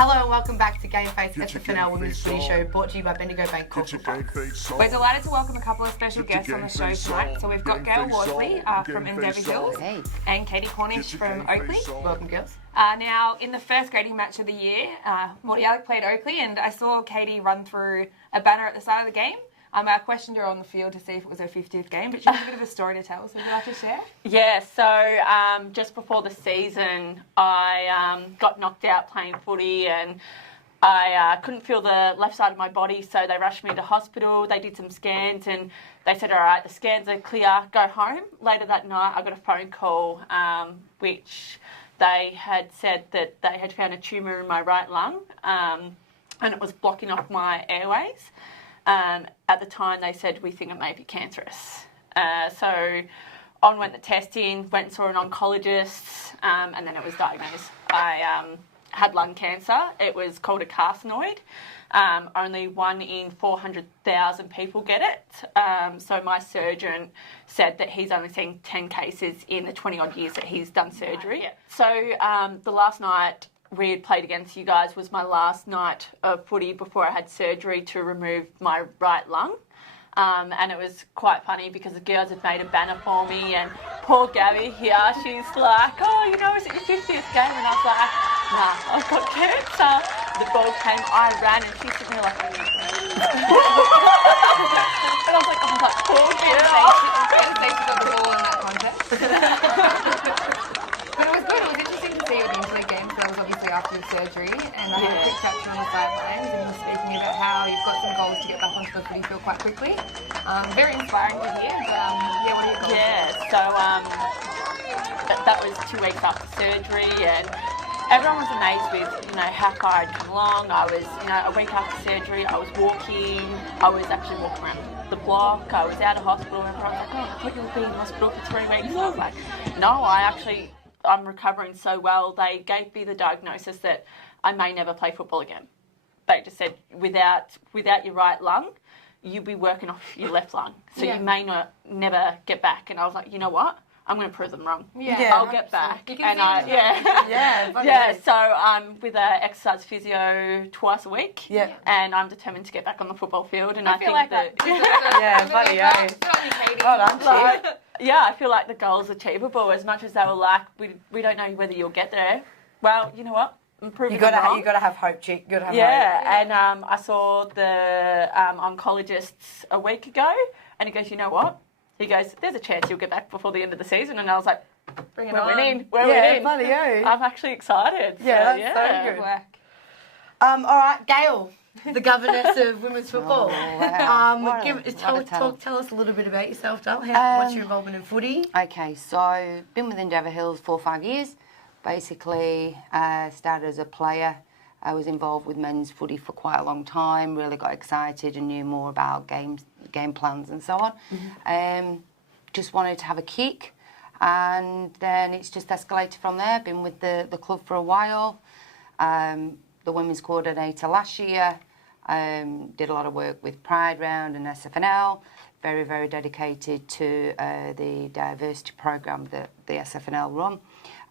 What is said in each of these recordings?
Hello and welcome back to Gameface, Sfnl Women's Footy Show, brought to you by Bendigo Bank. We're delighted to welcome a couple of special guests on the show tonight. So we've got Gail Worsley from Endeavour Hills and Katie Cornish from Oakley. Welcome, girls. Now, in the first grading match of the year, Morty Alec played Oakley, and I saw Katie run through a banner at the start of the game. I questioned her on the field to see if it was her 50th game, but she has a bit of a story to tell, so would you like to share? Yeah, so just before the season, I got knocked out playing footy and I couldn't feel the left side of my body, so they rushed me to hospital. They did some scans and they said, all right, the scans are clear, go home. Later that night, I got a phone call which they had said that they had found a tumour in my right lung and it was blocking off my airways. At the time, they said, we think it may be cancerous. So on went the testing, went and saw an oncologist, and then it was diagnosed. I had lung cancer. It was called a carcinoid. Only 1 in 400,000 people get it. So my surgeon said that he's only seen 10 cases in the 20-odd years that he's done surgery. Yeah. So the last night we had played against you guys was my last night of footy before I had surgery to remove my right lung. And it was quite funny because the girls had made a banner for me and poor Gabby here, she's like, oh, you know, is it your 50th game? And I was like, nah, I've got cancer. The ball came, I ran and she's sitting there like, and I was like, oh, poor girl. She got the ball in that context. But it was good. It was interesting to see you into the game. So that was obviously after the surgery, and I had a quick chat to you on the sidelines, and you were speaking about how you've got some goals to get back onto the footy field quite quickly. Very inspiring to hear. But yeah, what are your goals? Yeah, so that was 2 weeks after surgery, and everyone was amazed with, you know, how far I'd come along. I was, you know, a week after surgery, I was walking. I was actually walking around the block. I was out of hospital, and everyone was like, oh, I thought you would be in hospital for 3 weeks. And I was like, no, I'm recovering so well. They gave me the diagnosis that I may never play football again. They just said, without your right lung, you'll be working off your left lung. So you may never get back. And I was like, you know what? I'm going to prove them wrong. Yeah, I'll get back. So I'm with an exercise physio twice a week. Yeah. And I'm determined to get back on the football field. And I feel like that. Well done, Yeah, I feel like the goal's achievable. As much as they were like, we don't know whether you'll get there. Well, you know what? I'm proving them wrong. You got to have hope, chick. You got to have hope. Yeah, and I saw the oncologist a week ago, and he goes, you know what? He goes, there's a chance you'll get back before the end of the season. And I was like, we're winning. We're winning. I'm actually excited. Yeah, that's so good. All right, Gail, the governess of women's football. Oh, wow. Tell us a little bit about yourself, Dale. What's your involvement in footy? Okay, so been with Endeavour Hills 4 or 5 years. Basically, started as a player. I was involved with men's footy for quite a long time, really got excited and knew more about game plans and so on. Mm-hmm. Just wanted to have a kick, and then it's just escalated from there. Been with the club for a while. The women's coordinator last year, did a lot of work with Pride Round and Sfnl, very, very dedicated to the diversity programme that the Sfnl run,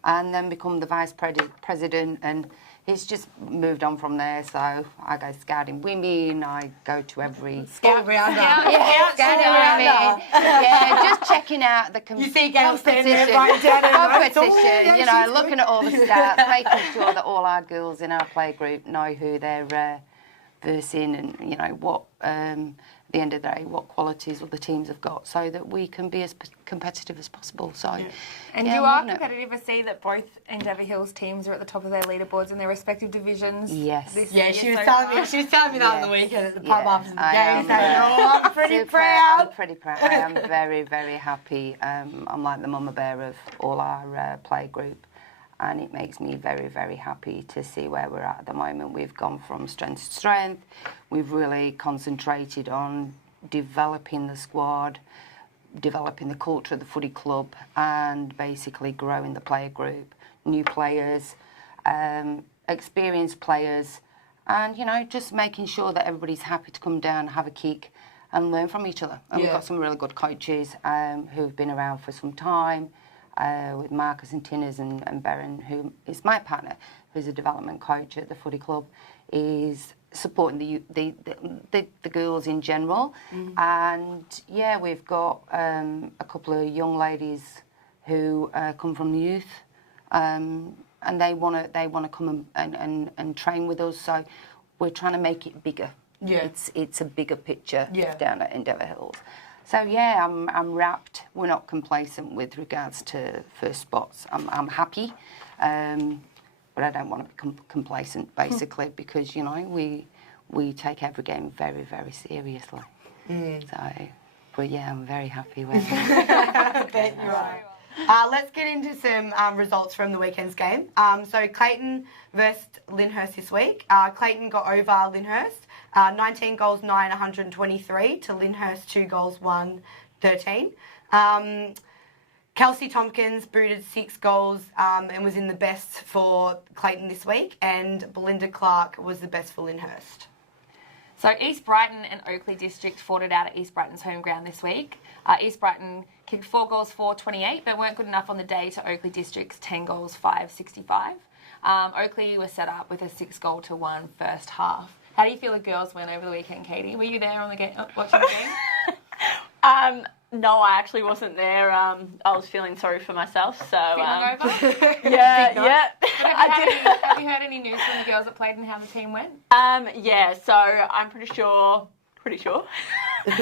and then become the vice president, and it's just moved on from there. So I go scouting women, I go to every... Scout round. Scouting women. Yeah, just checking out the competition. You see Gail standing there right down you know, looking at all the stats, making sure that all our girls in our play group know who they're versing and, you know, what... at the end of the day, what qualities all the teams have got, so that we can be as competitive as possible. So, And you are competitive. I see that both Endeavour Hills teams are at the top of their leaderboards in their respective divisions. Yes. She was telling me that on the weekend at the pub after the game. I'm pretty proud. I'm pretty proud. I am very, very happy. I'm like the mama bear of all our play group. And it makes me very, very happy to see where we're at the moment. We've gone from strength to strength. We've really concentrated on developing the squad, developing the culture of the footy club, and basically growing the player group. New players, experienced players, and, you know, just making sure that everybody's happy to come down, have a kick, and learn from each other. And we've got some really good coaches who've been around for some time. With Marcus and Tinners and Beren, who is my partner, as a development coach at the footy club is supporting the girls in general. And yeah, we've got a couple of young ladies who come from the youth, and they want to come and train with us. So we're trying to make it bigger. Yeah. It's a bigger picture down at Endeavour Hills. So yeah, I'm wrapped. We're not complacent with regards to first spots. I'm happy, but I don't want to become complacent basically because we take every game very, very seriously. So, but yeah, I'm very happy with it. You're right. Let's get into some results from the weekend's game. So Clayton versus Lyndhurst this week. Clayton got over Lyndhurst. 19 goals, 9, 123 to Lyndhurst 2 goals, 1, 13. Kelsey Tompkins booted 6 goals and was in the best for Clayton this week, and Belinda Clark was the best for Lyndhurst. So East Brighton and Oakley District fought it out at East Brighton's home ground this week. East Brighton kicked 4 goals, 4-28, but weren't good enough on the day to Oakley District's 10 goals, 5-65. Oakley was set up with a 6-1 first half. How do you feel the girls went over the weekend, Katie? Were you there on the game, watching the game? No, I actually wasn't there. I was feeling sorry for myself, so... Hungover? Yeah. Have you heard any news from the girls that played and how the team went? Yeah, so I'm pretty sure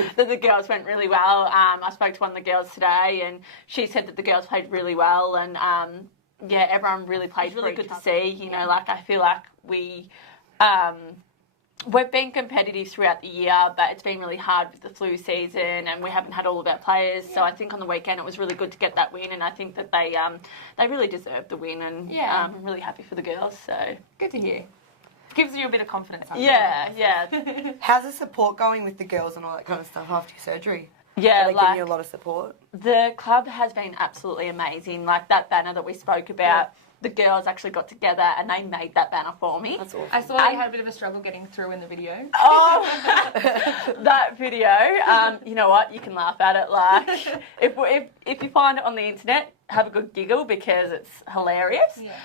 that the girls went really well. I spoke to one of the girls today and she said that the girls played really well and, yeah, everyone really played. It's really good to see. I feel like we've been competitive throughout the year, but it's been really hard with the flu season and we haven't had all of our players. So I think on the weekend it was really good to get that win, and I think that they really deserved the win, and I'm really happy for the girls. So good to hear. Gives you a bit of confidence. Yeah. How's the support going with the girls and all that kind of stuff after your surgery? Yeah, Are they giving you a lot of support? The club has been absolutely amazing. Like that banner that we spoke about. The girls actually got together and they made that banner for me. That's awesome. I saw that you had a bit of a struggle getting through in the video. Oh, that video. You know what? You can laugh at it. Like, if you find it on the internet, have a good giggle because it's hilarious. Yeah.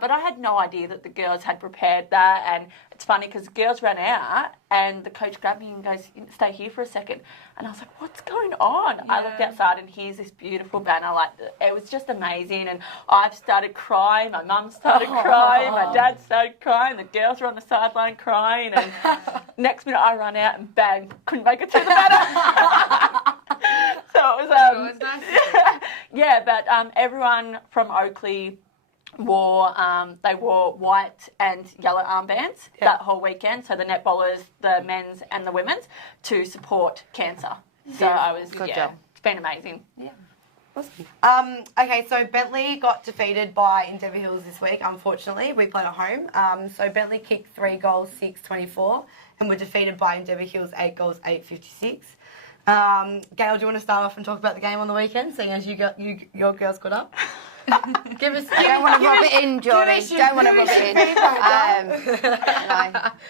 But I had no idea that the girls had prepared that, and it's funny because the girls ran out and the coach grabbed me and goes, "Stay here for a second." And I was like, "What's going on?" Yeah. I looked outside and here's this beautiful banner. Like, it was just amazing, and I've started crying. My mum started crying. My dad started crying. The girls were on the sideline crying, and next minute I run out and bang, couldn't make it through the banner. So it was nice. yeah, but everyone from Oakley wore white and yellow armbands that whole weekend. So the netballers, the men's and the women's, to support cancer. So Good job. It's been amazing. Yeah. Okay, so Bentley got defeated by Endeavour Hills this week, unfortunately. We played at home. So Bentley kicked 3 goals, 6-24, and were defeated by Endeavour Hills 8 goals, 8-56. Gail, do you want to start off and talk about the game on the weekend, seeing as your girls got up? Give us. I don't want to rub it in, Johnny. Don't want to rub it in.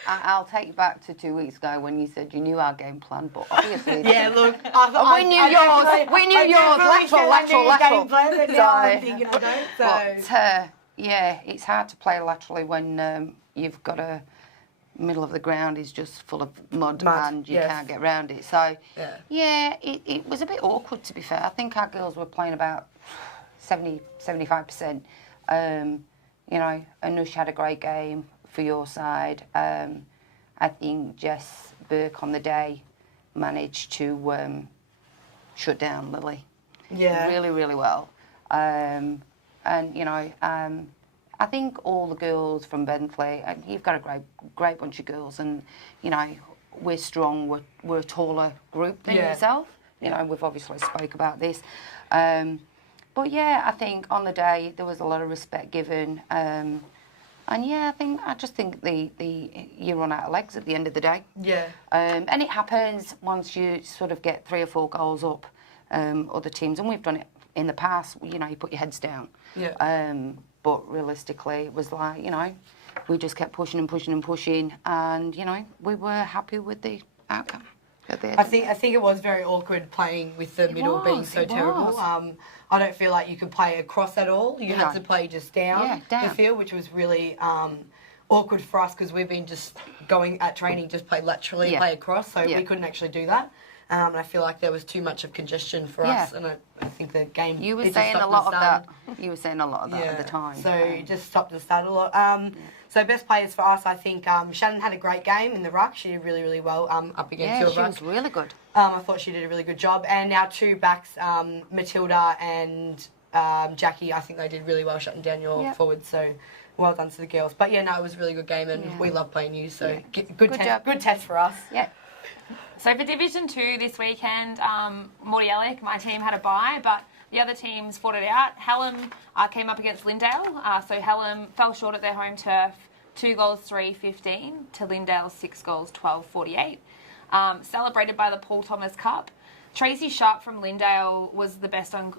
I'll take you back to 2 weeks ago when you said you knew our game plan, but obviously... Yeah, look. We knew yours. We knew yours. Lateral. But now I'm thinking I don't, so... But, yeah, it's hard to play laterally when you've got a... middle of the ground is just full of mud and you can't get around it. So, it was a bit awkward, to be fair. I think our girls were playing about 75%. Anush had a great game for your side. I think Jess Burke on the day managed to shut down Lily. Yeah. Really, really well. I think all the girls from Bentley, you've got a great bunch of girls, and we're strong. We're a taller group than yourself. We've obviously spoke about this, but I think on the day there was a lot of respect given, and I just think you run out of legs at the end of the day. Yeah. And it happens once you sort of get 3 or 4 goals up. Other teams, and we've done it in the past. You put your heads down. Yeah. But realistically, it was like, we just kept pushing and pushing and pushing, and, we were happy with the outcome. I think it was very awkward playing with the middle being so terrible. I don't feel like you could play across at all. You had to play just down the field, which was really awkward for us because we've been just going at training, just play laterally, play across, so we couldn't actually do that. And I feel like there was too much of congestion for us, and I think the game. You were saying a lot of that. You were saying a lot of that at the time. So it just stopped and started a lot. So best players for us, I think Shannon had a great game in the ruck. She did really, really well up against your ruck. Yeah, she was really good. I thought she did a really good job. And our two backs, Matilda and Jackie, I think they did really well shutting down your forwards. So well done to the girls. But yeah, no, it was a really good game, and we love playing you. So good test for us. Yeah. So for Division 2 this weekend, Mordialloc, my team had a bye, but the other teams fought it out. Hallam came up against Lindale. So Hallam fell short at their home turf, 2 goals, 3-15 to Lindale's 6 goals, 12-48. Celebrated by the Paul Thomas Cup. Tracy Sharp from Lindale was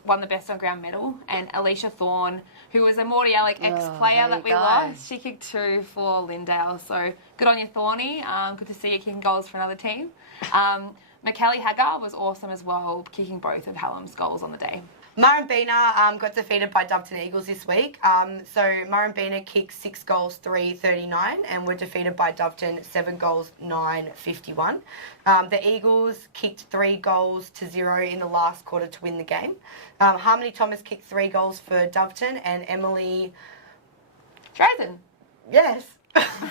won the best on ground medal, and Alicia Thorne, who was a Mordialloc ex-player that we lost, she kicked 2 for Lindale. So good on you, Thorny. Good to see you kicking goals for another team. McKelly Hagar was awesome as well, kicking both of Hallam's goals on the day. Murrumbina got defeated by Doveton Eagles this week. So Murrumbina kicked 6 goals, 3-39, and were defeated by Doveton 7 goals, 9-51. The Eagles kicked 3 goals to 0 in the last quarter to win the game. Harmony Thomas kicked 3 goals for Doveton, and Emily Drathen. Yes,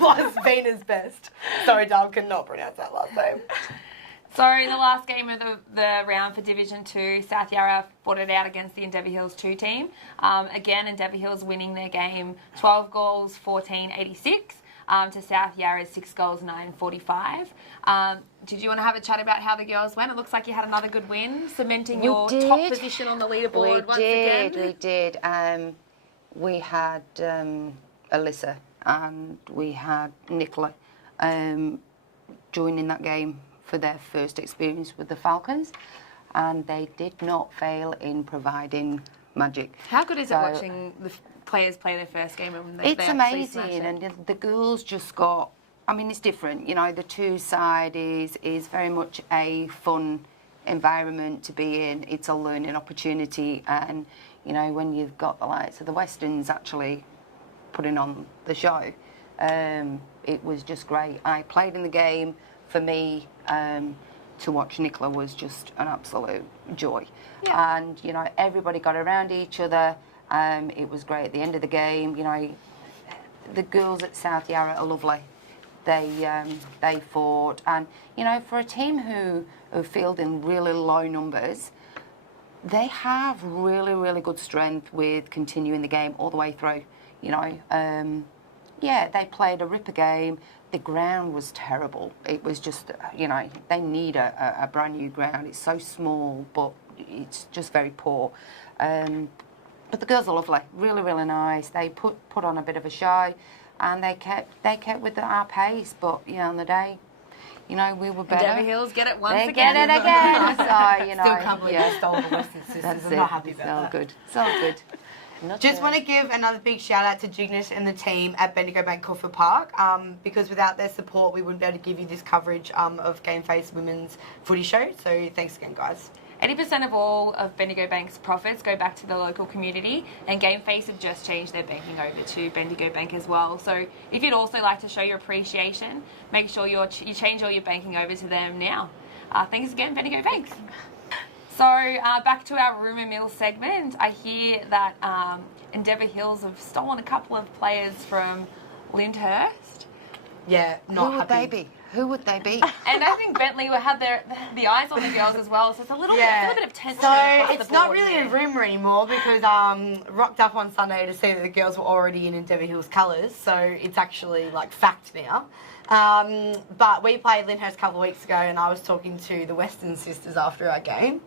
was Vina's best. Sorry, Dove, cannot pronounce that last name. So in the last game of the round for Division 2, South Yarra fought it out against the Endeavour Hills 2 team. Again, Endeavour Hills winning their game 12 goals, 14-86 to South Yarra's 6 goals, 9-45. Did you want to have a chat about how the girls went? It looks like you had another good win, cementing your top position on the leaderboard once again. We did. We had Alyssa and we had Nicola joining that game for their first experience with the Falcons, and they did not fail in providing magic. How good is it watching the players play their first game? And it's amazing, and the girls just got, I mean, it's different, you know, the 2 side is very much a fun environment to be in. It's a learning opportunity, and, you know, when you've got the likes of the Westerns actually putting on the show, it was just great. I played in the game. For me, to watch Nicola was just an absolute joy. Yeah. And, you know, everybody got around each other. It was great at the end of the game. You know, the girls at South Yarra are lovely. They fought. And, you know, for a team who field in really low numbers, they have really, really good strength with continuing the game all the way through, you know. Yeah, they played a ripper game. The ground was terrible. It was just, you know, they need a brand new ground. It's so small, but it's just very poor. But the girls are lovely, really, really nice. They put on a bit of a show, and they kept with our pace. But, you know, on the day, you know, we were better. Endeavour Hills get it once they again. Get it again. So, you know, still can't believe they stole the Western Sisters. That's I'm not happy about that. It's all good. It's all good. Just want to give another big shout out to Gignus and the team at Bendigo Bank Caulfield Park, because without their support we wouldn't be able to give you this coverage of Gameface Women's Footy Show. So thanks again, guys. 80% of all of Bendigo Bank's profits go back to the local community, and Gameface have just changed their banking over to Bendigo Bank as well. So if you'd also like to show your appreciation, make sure you change all your banking over to them now. Thanks again, Bendigo Bank. So back to our rumour mill segment. I hear that Endeavour Hills have stolen a couple of players from Lyndhurst. Yeah, not Who would they be? Who would they be? And I think Bentley had the eyes on the girls as well, so it's a little bit of tension. So across it's the not board really here. a rumour anymore because rocked up on Sunday to see that the girls were already in Endeavour Hills colours, so it's actually like fact now. But we played Lyndhurst a couple of weeks ago, and I was talking to the Western sisters after our game,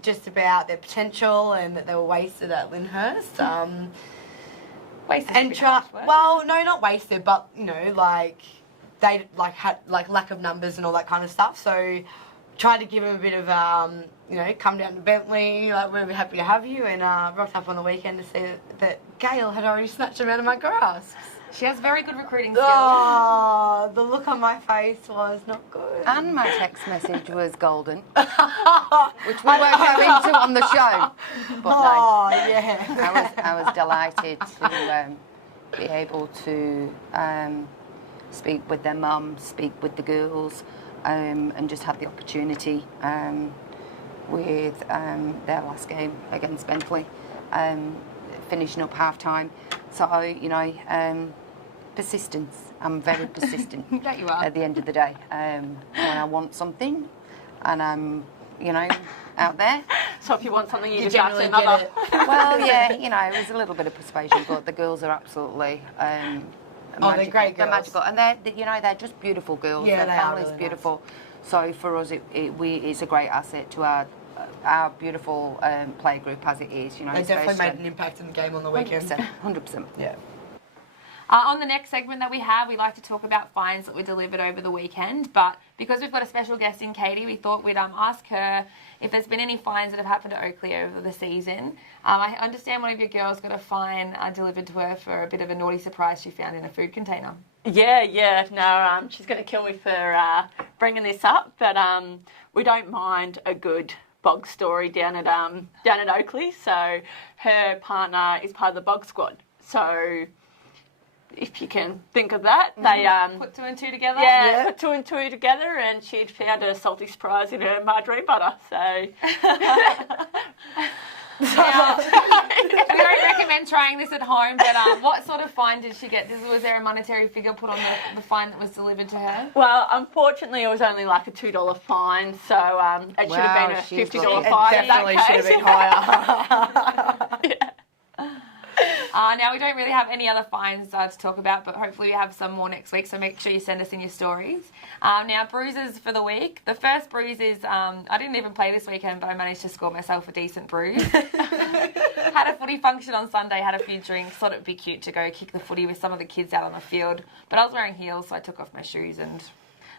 just about their potential and that they were wasted at Lyndhurst. Wasted and well, no, not wasted, but you know, like they had lack of numbers and all that kind of stuff. So tried to give them a bit of you know, come down to Bentley, like we're happy to have you, and rocked up on the weekend to see that Gail had already snatched them out of my grasp. She has very good recruiting skills. Oh, the look on my face was not good. And my text message was golden, which we won't go into on the show. But Oh, no, yeah. I was delighted to be able to speak with their mum, speak with the girls, and just have the opportunity with their last game against Bentley, finishing up half time. So, you know, persistence. I'm very persistent. Bet you are. At the end of the day, when I want something, and I'm, you know, out there. So if you want something, you You just ask generally another. get it. Well, yeah, you know, it was a little bit of persuasion, but the girls are absolutely. They're great They're girls. magical, and you know, they're just beautiful girls. Yeah, their they are family's really beautiful. So for us, it's a great asset to our beautiful play group as it is. You know, They it's definitely very made an impact in the game on the 100%. weekend. 100%. Yeah. On the next segment that we have, we like to talk about fines that were delivered over the weekend. But because we've got a special guest in Katie, we thought we'd ask her if there's been any fines that have happened to Oakley over the season. I understand one of your girls got a fine delivered to her for a bit of a naughty surprise she found in a food container. Yeah. No, she's going to kill me for bringing this up, but we don't mind a good bog story down at Oakley. So her partner is part of the bog squad. So if you can think of that, they Put two and two together? put two and two together, and she'd found a salty surprise in her margarine butter. So Now, we don't recommend trying this at home, but what sort of fine did she get? Was there a monetary figure put on the fine that was delivered to her? well, unfortunately, it was only like a $2 fine, so it should have been a she's $50 lucky. fine. It in that definitely should have case. been higher. Now, we don't really have any other fines to talk about, but hopefully we have some more next week, so make sure you send us in your stories. Now, bruises for the week. The first bruise is, I didn't even play this weekend, but I managed to score myself a decent bruise. Had a footy function on Sunday, had a few drinks, thought it would be cute to go kick the footy with some of the kids out on the field, but I was wearing heels, so I took off my shoes, and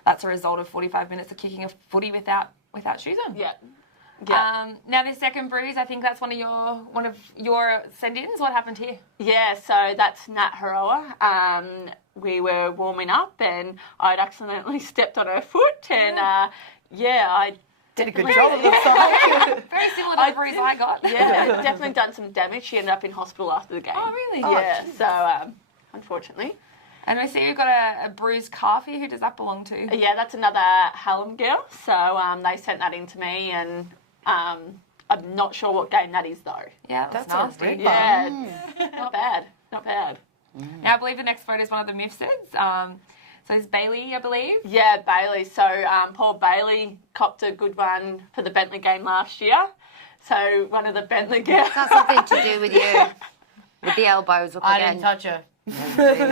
that's a result of 45 minutes of kicking a footy without shoes on. Yeah. Now the second bruise, I think that's one of your send-ins. What happened here? Yeah, so that's Nat Haroa. We were warming up and I'd accidentally stepped on her foot and I Did a good job, it looks like. Very similar to the bruise I got. Yeah, definitely done some damage. She ended up in hospital after the game. Oh, really? Yeah, so unfortunately. And I see you've got a bruised calf here. Who does that belong to? Yeah, that's another Hallam girl. So they sent that in to me and I'm not sure what game that is though. Yeah, that's nasty. really Yeah, not bad. Not bad. Now I believe the next photo is one of the Mifsuds. So it's Bailey, I believe. Yeah, Bailey. So Paul Bailey copped a good one for the Bentley game last year. So one of the Bentley girls. It's not something to do with you. With the elbows up I again. didn't touch her.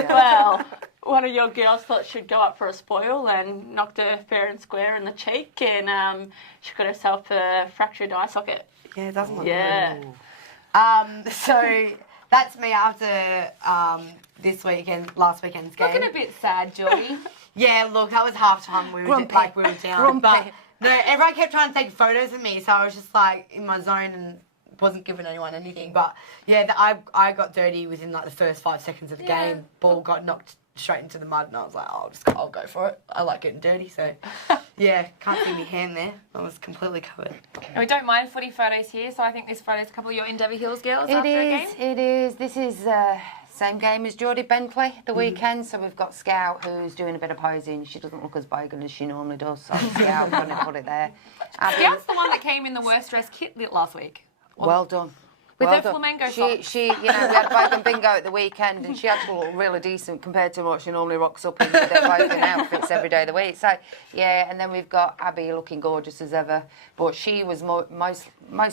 Well, one of your girls thought she'd go up for a spoil and knocked her fair and square in the cheek, and she got herself a fractured eye socket. Yeah, it doesn't look Yeah. good. So that's me after last weekend's game. Looking a bit sad, Geordie. Yeah, look, that was half time. We were Grumpy. we were down. Grumpy. But no, everyone kept trying to take photos of me, so I was just like in my zone and wasn't giving anyone anything. But yeah, I got dirty within like the first 5 seconds of the game. Ball got knocked straight into the mud, and I was like, I'll go for it. I like getting dirty, so yeah, can't see my hand there. I was completely covered. And we don't mind footy photos here, so I think this photo's a couple of your Endeavour Hills girls It after a is, game. it is. This is same game as Geordie Bentley the weekend, so we've got Scout who's doing a bit of posing. She doesn't look as bogan as she normally does, so Scout, going to put it there. Scout's the one that came in the worst dress kit last week. Well done. With Well her done. flamenco She, you know, we had bogan bingo at the weekend, and she actually looked really decent compared to what she normally rocks up in with her bogan outfits every day of the week. So, yeah, and then we've got Abby looking gorgeous as ever, but she was most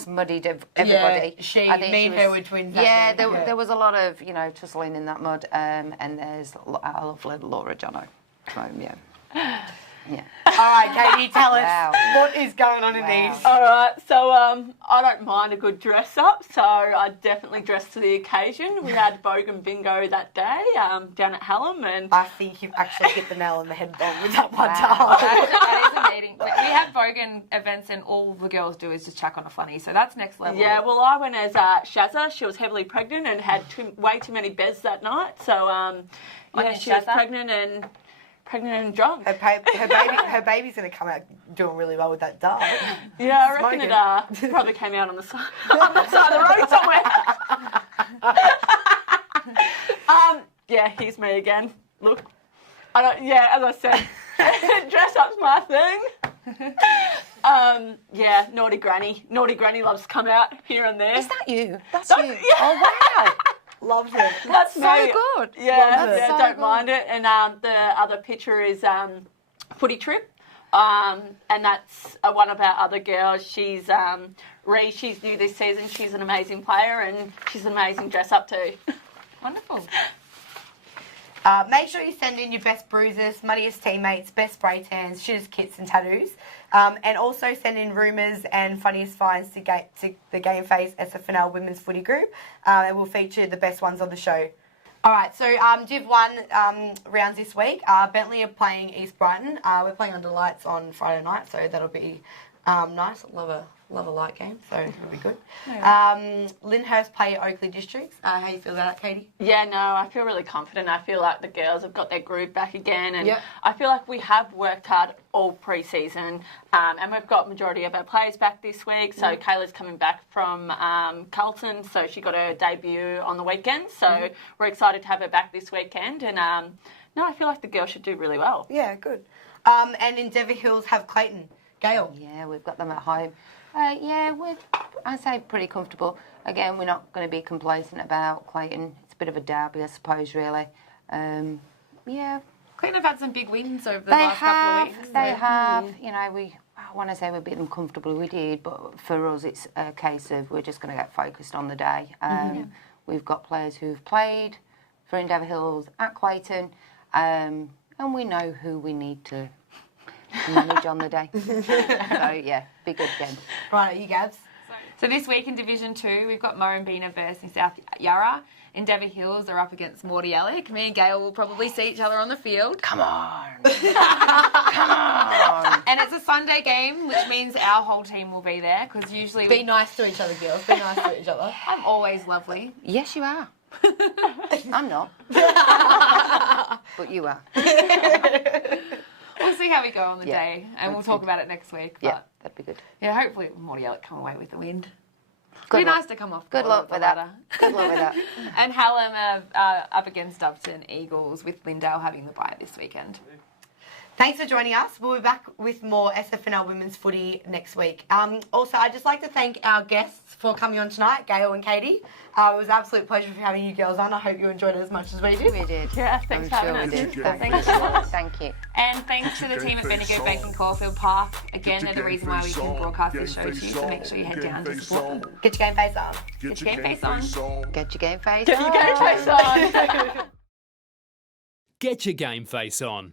muddied of everybody. Yeah, me and her were twins. Yeah, actually. there was a lot of, you know, tussling in that mud, and there's our lovely Laura Jono. So, yeah. Yeah. All right, Katie, tell us Wow. what is going on in Wow. these. All right, so I don't mind a good dress up, so I definitely dressed to the occasion. We had Bogan Bingo that day down at Hallam, and I think you've actually hit the nail on the head with that one, Wow. Tal. That is amazing. We have Bogan events and all the girls do is just chuck on a funny, so that's next level. yeah, well, I went as Shazza. She was heavily pregnant and had way too many beds that night, so yeah, she was Shazza? pregnant and drunk. Her baby's going to come out doing really well with that dog. Yeah, I reckon it probably came out on the side, on the side of the road somewhere. Yeah, here's me again. Look, I don't. Yeah, as I said, dress up's my thing. Yeah, naughty granny. Naughty granny loves to come out here and there. Is that you? That's That's- you. yeah. Oh, wow. Loves it. That's so me. good. Yeah, That's yeah, so don't good. mind it. And the other picture is Footy trip. And that's one of our other girls. She's Ree. She's new this season. She's an amazing player and she's an amazing dress up too. Wonderful. Make sure you send in your best bruises, muddiest teammates, best spray tans, shittest kits and tattoos. And also send in rumours and funniest finds to the Gameface Sfnl Women's Footy Group. And we'll feature the best ones on the show. All right, so Div 1 rounds this week. Bentley are playing East Brighton. We're playing under lights on Friday night, so that'll be nice. Love a light game, so it'll be good. Lyndhurst play Oakley Districts. How do you feel about that, Katie? Yeah, no, I feel really confident. I feel like the girls have got their groove back again, and Yep. I feel like we have worked hard all pre-season, and we've got majority of our players back this week. So Kayla's coming back from Carlton, so she got her debut on the weekend. So we're excited to have her back this weekend, and no, I feel like the girls should do really well. Yeah, good. And Endeavour Hills have Clayton. Gail. Yeah, we've got them at home. Yeah, I'd say pretty comfortable. Again, we're not going to be complacent about Clayton. It's a bit of a derby, I suppose, really. Yeah. Clayton have had some big wins over the They last couple of weeks. They have. You know, I want to say we beat them comfortably. We did, but for us, it's a case of we're just going to get focused on the day. We've got players who've played for Endeavour Hills at Clayton, and we know who we need to manage on the day. So, yeah, be good game. Right, you Gabs. So this week in Division 2, we've got Murrumbina versus South Yarra. Endeavour Hills are up against Morty Alec. Me and Gail will probably see each other on the field. Come on. Come on. And it's a Sunday game, which means our whole team will be there, because usually Be nice to each other, girls. Be nice to each other. I'm always lovely. Yes, you are. I'm not. But you are. We'll see how we go on the Yeah, day, and we'll that's talk good. about it next week. But Yeah, that'd be good. yeah, hopefully Morty Alec come away with the win. Good Be luck. nice to come off. Good bottom luck of the with that. ladder. Good luck with that. And Hallam are up against Dubston Eagles, with Lindale having the bye this weekend. Thanks for joining us. We'll be back with more SFNL Women's Footy next week. Also, I'd just like to thank our guests for coming on tonight, Gail and Katie. It was an absolute pleasure for having you girls on. I hope you enjoyed it as much as we did. We did. Yeah, thanks I'm for having sure us. we did. Thank Thank you. And thanks to the team at Bendigo Bank in Caulfield Park. Again, they're the reason why we can broadcast this show to you, so make sure you head down to support them. Get your game face on. Get your game face on. Get your game face. Get your game face on. Get your game face on.